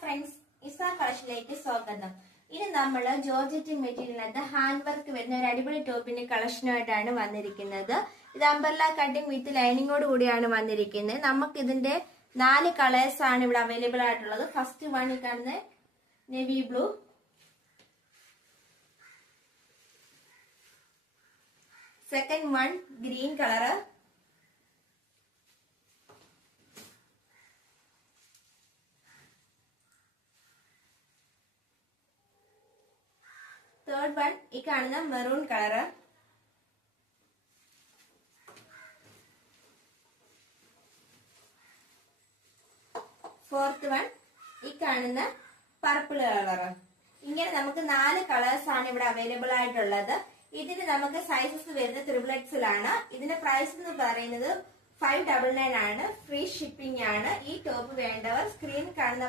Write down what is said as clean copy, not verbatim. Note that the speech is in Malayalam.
ഫ്രണ്ട്സ്, ഇസ കളക്ഷനിലേക്ക് സ്വാഗതം. ഇനി നമ്മൾ ജോർജറ്റ് മെറ്റീരിയലിനകത്ത് ഹാൻഡ് വർക്ക് വരുന്ന ഒരു അടിപൊളി ടോപ്പിന്റെ കളക്ഷനുമായിട്ടാണ് വന്നിരിക്കുന്നത്. ഇത് അംബർല കട്ടിംഗ് വിത്ത് ലൈനിങ്ങോട് കൂടിയാണ് വന്നിരിക്കുന്നത്. നമുക്ക് ഇതിന്റെ 4 കളേഴ്സ് ആണ് ഇവിടെ അവൈലബിൾ ആയിട്ടുള്ളത്. ഫസ്റ്റ് വൺ ഈ കാണുന്ന navy blue, second one green colour, third one ഈ കാണുന്ന മെറൂൺ കളറ്, ഫോർത്ത് വൺ ഈ കാണുന്ന പർപ്പിൾ കളറ്. ഇങ്ങനെ നമുക്ക് 4 കളേഴ്സ് ആണ് ഇവിടെ അവൈലബിൾ ആയിട്ടുള്ളത്. ഇതിന് നമുക്ക് സൈസസ് വരുന്നത് XXL ആണ്. ഇതിന്റെ പ്രൈസ് എന്ന് പറയുന്നത് 599 ആണ്. ഫ്രീ ഷിപ്പിംഗ് ആണ്. ഈ ടോപ്പ് വേണ്ടവർ സ്ക്രീൻ കാണുന്ന